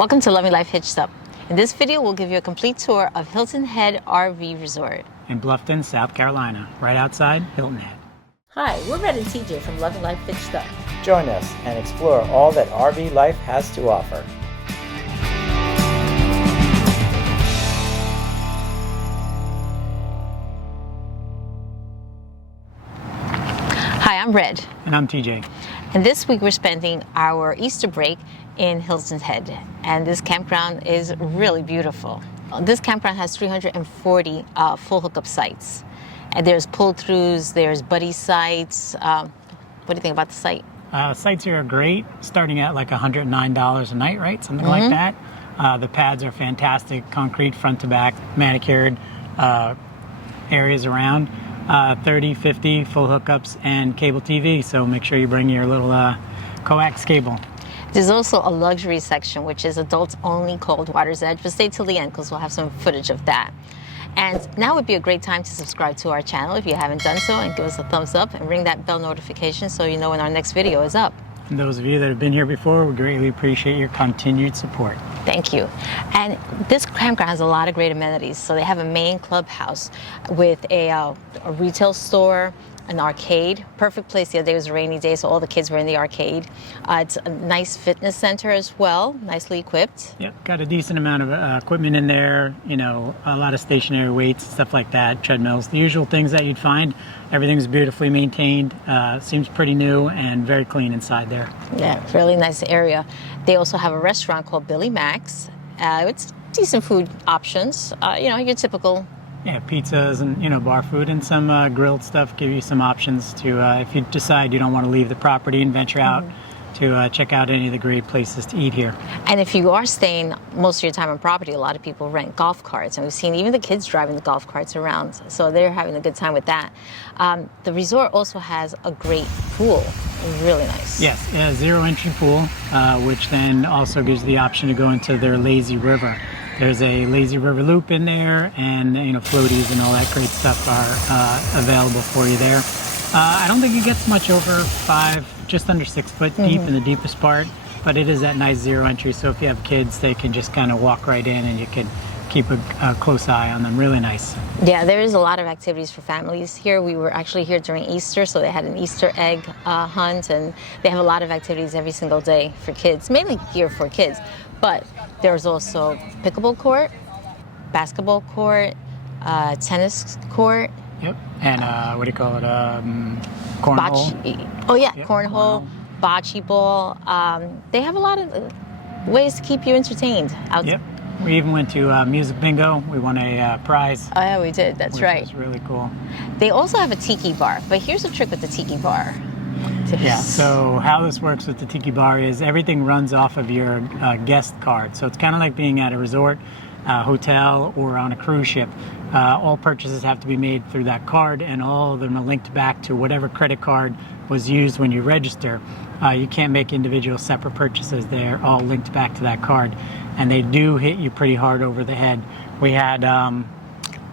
Welcome to Loving Life Hitched Up. In this video, we'll give you a complete tour of Hilton Head RV Resort in Bluffton, South Carolina, right outside Hilton Head. Hi, we're Red and TJ from Loving Life Hitched Up. Join us and explore all that RV life has to offer. Hi, I'm Red. And I'm TJ. And this week we're spending our Easter break in Hilton Head. And this campground is really beautiful. This campground has 340 full hookup sites. And there's pull-throughs, there's buddy sites. What do you think about the site? Sites here are great, starting at like $109 a night, right? Something like that. The pads are fantastic, concrete front to back, manicured areas around. 30, 50 full hookups and cable TV, so make sure you bring your little coax cable. There's also a luxury section, which is adults only, called Water's Edge, but stay till the end because we'll have some footage of that. And now would be a great time to subscribe to our channel if you haven't done so, and give us a thumbs up and ring that bell notification so you know when our next video is up. And those of you that have been here before, we greatly appreciate your continued support. Thank you. And this campground has a lot of great amenities. So they have a main clubhouse with a retail store, an arcade. Perfect place. The other day was a rainy day, so all the kids were in the arcade. It's a nice fitness center as well, nicely equipped. Yep, got a decent amount of equipment in there, you know, a lot of stationary weights, stuff like that, treadmills, the usual things that you'd find. Everything's beautifully maintained, seems pretty new and very clean inside there. Yeah, really nice area. They also have a restaurant called Billy Mac's. It's decent food options, you know, your typical. Yeah, pizzas and, you know, bar food and some grilled stuff give you some options to, if you decide you don't want to leave the property and venture out, to check out any of the great places to eat here. And if you are staying most of your time on property, a lot of people rent golf carts, and we've seen even the kids driving the golf carts around, so they're having a good time with that. The resort also has a great pool, really nice. Yes, a zero entry pool, which then also gives you the option to go into their lazy river. There's a lazy river loop in there, and, you know, floaties and all that great stuff are available for you there. I don't think it gets much over 5, just under 6 foot deep in the deepest part, but it is that nice zero entry, so if you have kids, they can just kind of walk right in and you can keep a close eye on them. Really nice. Yeah, there is a lot of activities for families here. We were actually here during Easter, so they had an Easter egg hunt, and they have a lot of activities every single day for kids, mainly geared for kids. But there's also pickleball court, basketball court, tennis court. Yep, and what do you call it? Cornhole. Oh yeah, yep, cornhole, bocce ball. They have a lot of ways to keep you entertained out. Yep. We even went to music bingo. We won a prize. Oh yeah, we did. That's right. Which was really cool. They also have a tiki bar, but here's the trick with the tiki bar. Yeah, so how this works with the tiki bar is everything runs off of your guest card. So it's kind of like being at a resort, hotel, or on a cruise ship. All purchases have to be made through that card, and all of them are linked back to whatever credit card was used when you register. You can't make individual separate purchases. They're all linked back to that card, and they do hit you pretty hard over the head. We had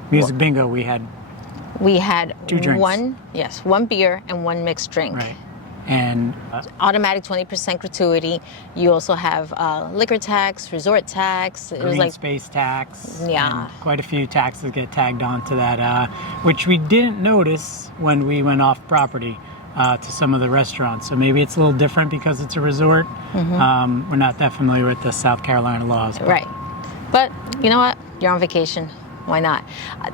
music bingo. We had 2 drinks. One beer and 1 mixed drink. Right. And automatic 20% gratuity. You also have liquor tax, resort tax. It was like space tax. Yeah. Quite a few taxes get tagged onto that, which we didn't notice when we went off property to some of the restaurants. So maybe it's a little different because it's a resort. We're not that familiar with the South Carolina laws. Right. But you know what? You're on vacation. Why not?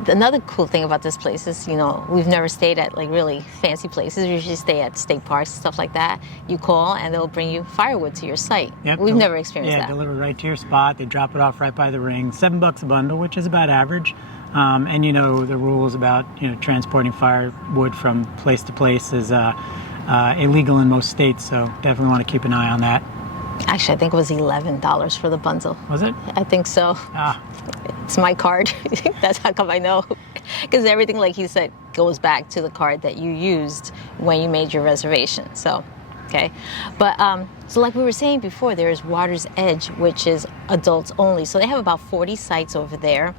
Another cool thing about this place is, you know, we've never stayed at like really fancy places. We usually stay at state parks, stuff like that. You call and they'll bring you firewood to your site. Yep, we've never experienced that. Yeah, delivered right to your spot. They drop it off right by the ring. $7 a bundle, which is about average. And you know, the rules about, you know, transporting firewood from place to place is illegal in most states. So definitely want to keep an eye on that. Actually, I think it was $11 for the bundle. Was it? I think so. It's my card. That's how come I know. Because everything, like he said, goes back to the card that you used when you made your reservation. So, okay. But, so like we were saying before, there's Water's Edge, which is adults only. So they have about 40 sites over there,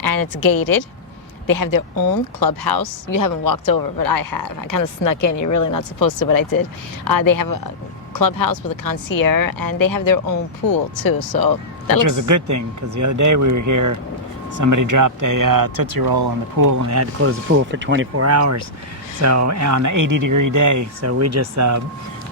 and it's gated. They have their own clubhouse. You haven't walked over, but I have. I kind of snuck in. You're really not supposed to, but I did. They have a clubhouse with a concierge, and they have their own pool too. So that Which looks was a good thing, because the other day we were here, somebody dropped a Tootsie Roll in the pool, and they had to close the pool for 24 hours. So on an 80-degree day, so we just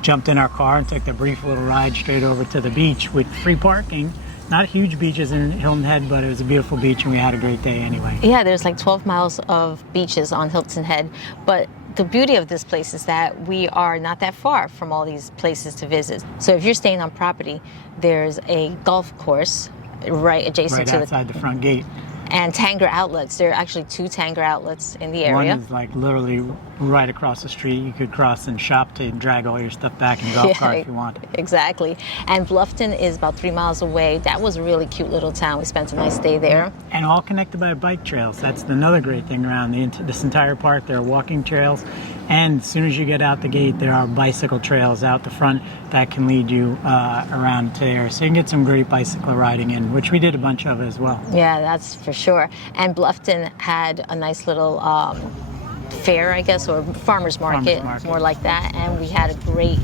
jumped in our car and took the brief little ride straight over to the beach with free parking. Not huge beaches in Hilton Head, but it was a beautiful beach, and we had a great day anyway. Yeah, there's like 12 miles of beaches on Hilton Head, but the beauty of this place is that we are not that far from all these places to visit. So if you're staying on property, there's a golf course right adjacent Right to outside the front gate. and Tanger outlets. There are actually 2 Tanger outlets in the area. One is like literally right across the street. You could cross and shop to drag all your stuff back in a golf cart if you want. Exactly. And Bluffton is about 3 miles away. That was a really cute little town. We spent a nice day there. And all connected by bike trails. That's another great thing around this entire park. There are walking trails, and as soon as you get out the gate, there are bicycle trails out the front that can lead you around to there. So you can get some great bicycle riding in, which we did a bunch of as well. Yeah, that's for sure. And Bluffton had a nice little fair, I guess, or farmer's market, more like that. And we had a great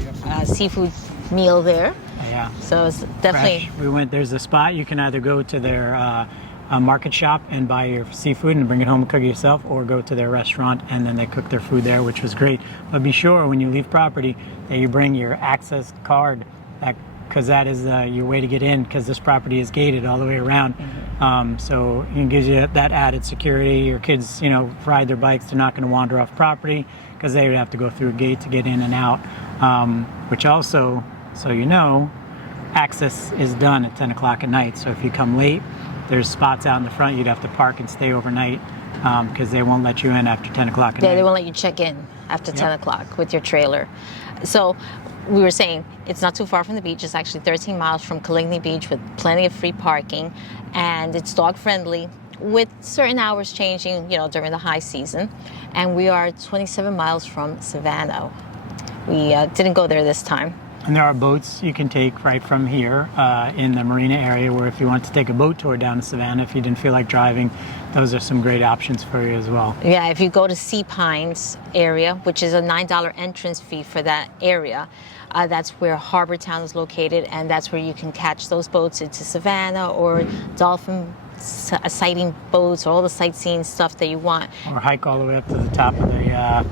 seafood meal there. Yeah. So it's definitely... Fresh. We went, there's a spot you can either go to their market shop and buy your seafood and bring it home and cook it yourself, or go to their restaurant and then they cook their food there, which was great. But be sure when you leave property that you bring your access card, because that is your way to get in, because this property is gated all the way around. So it gives you that added security. Your kids, ride their bikes, they're not going to wander off property, because they would have to go through a gate to get in and out, which also, so access is done at 10 o'clock at night. So if you come late, there's spots out in the front you'd have to park and stay overnight, because they won't let you in after 10 o'clock at night. Yeah, they won't let you check in after 10 o'clock with your trailer. So we were saying it's not too far from the beach. It's actually 13 miles from Coligny Beach with plenty of free parking, and it's dog friendly with certain hours changing, during the high season. And we are 27 miles from Savannah. We didn't go there this time. And there are boats you can take right from here in the marina area, where if you want to take a boat tour down to Savannah, if you didn't feel like driving, those are some great options for you as well. Yeah, if you go to Sea Pines area, which is a $9 entrance fee for that area, that's where Harbor Town is located, and that's where you can catch those boats into Savannah, or dolphin sighting boats, or all the sightseeing stuff that you want. Or hike all the way up to the top of the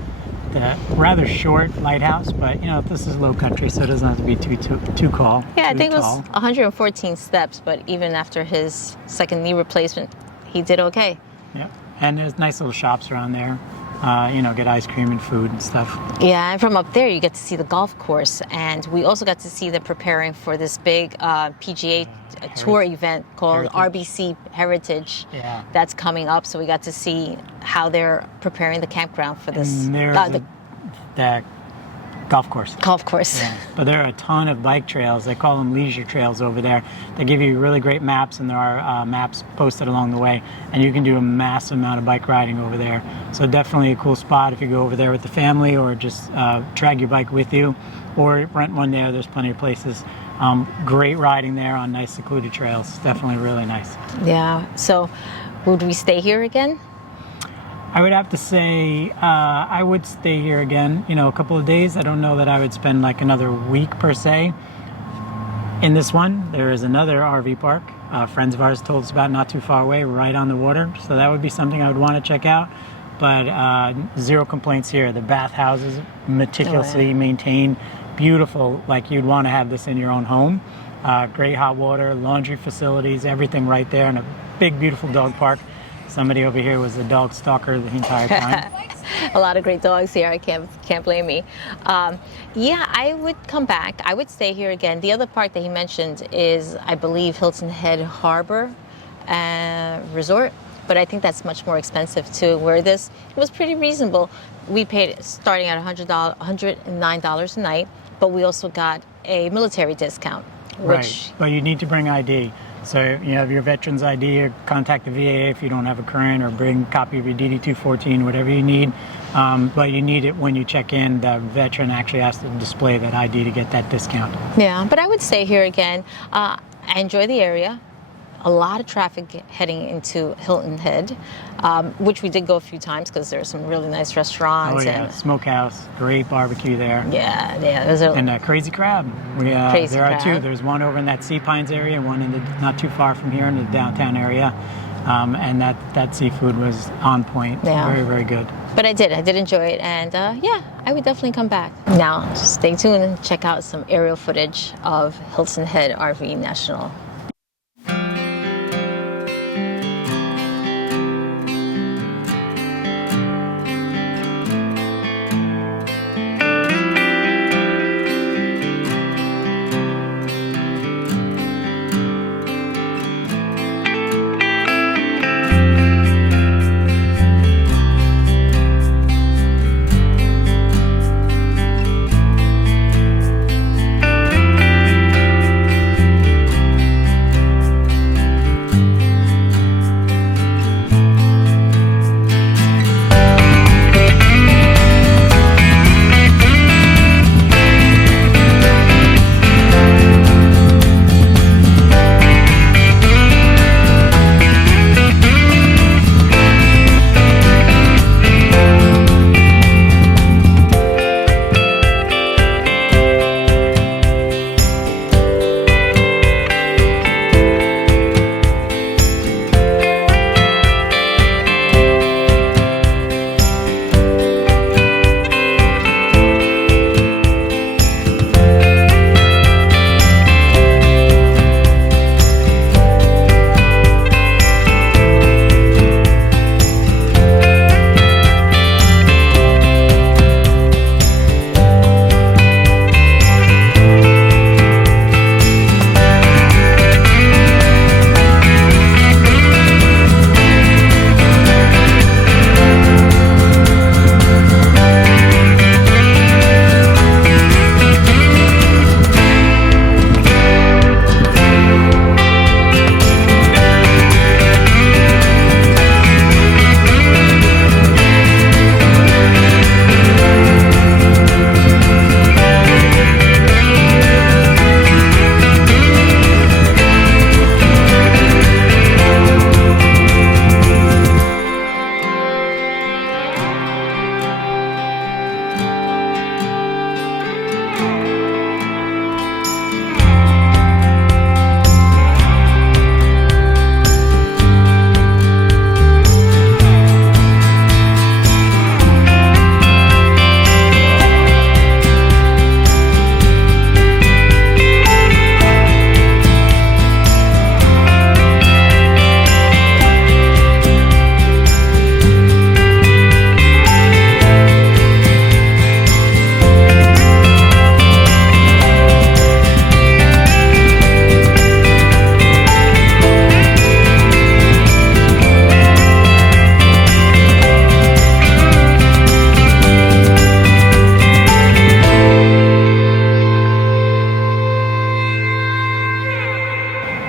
rather short lighthouse, but this is low country, so it doesn't have to be too tall. Yeah, I think it was 114 steps, but even after his second knee replacement, he did okay. Yeah, and there's nice little shops around there. Get ice cream and food and stuff. Yeah, and from up there you get to see the golf course, and we also got to see them preparing for this big PGA tour event called RBC Heritage. Yeah. That's coming up, so we got to see how they're preparing the campground for this. And there's the golf course. Golf course. Yeah. But there are a ton of bike trails. They call them leisure trails over there. They give you really great maps, and there are maps posted along the way, and you can do a massive amount of bike riding over there. So definitely a cool spot if you go over there with the family, or just drag your bike with you, or rent one there. There's plenty of places. Great riding there on nice secluded trails. Definitely really nice. Yeah. So would we stay here again? I would have to say I would stay here again, a couple of days. I don't know that I would spend like another week per se. In this one, there is another RV park. Friends of ours told us about, not too far away, right on the water. So that would be something I would want to check out. But zero complaints here. The bathhouses, meticulously maintained, beautiful, like you'd want to have this in your own home. Great hot water, laundry facilities, everything right there, and a big, beautiful dog park. Somebody over here was a dog stalker the entire time. A lot of great dogs here. I can't blame me. Yeah, I would come back. I would stay here again. The other park that he mentioned is, I believe, Hilton Head Harbor Resort, but I think that's much more expensive too. Where this was pretty reasonable. We paid starting at $109 a night, but we also got a military discount. Right, but you need to bring ID. So you have your veteran's ID, or contact the VA if you don't have a current, or bring a copy of your DD-214, whatever you need. But you need it when you check in. The veteran actually has to display that ID to get that discount. Yeah, but I would stay here again. I enjoy the area. a lot of traffic heading into Hilton Head, which we did go a few times because there's some really nice restaurants. Oh yeah, and smokehouse, great barbecue there. yeah, there's a And Crazy Crab. Crazy there are Crab. two. There's one over in that Sea Pines area, one in the not too far from here in the downtown area, and that seafood was on point. Yeah. Very, very good. But I did enjoy it, and yeah, I would definitely come back. Now, just stay tuned and check out some aerial footage of Hilton Head RV National.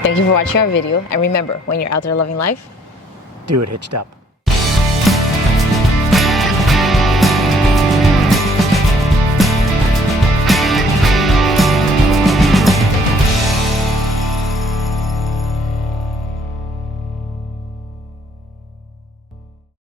Thank you for watching our video, and remember, when you're out there loving life, Do it hitched up.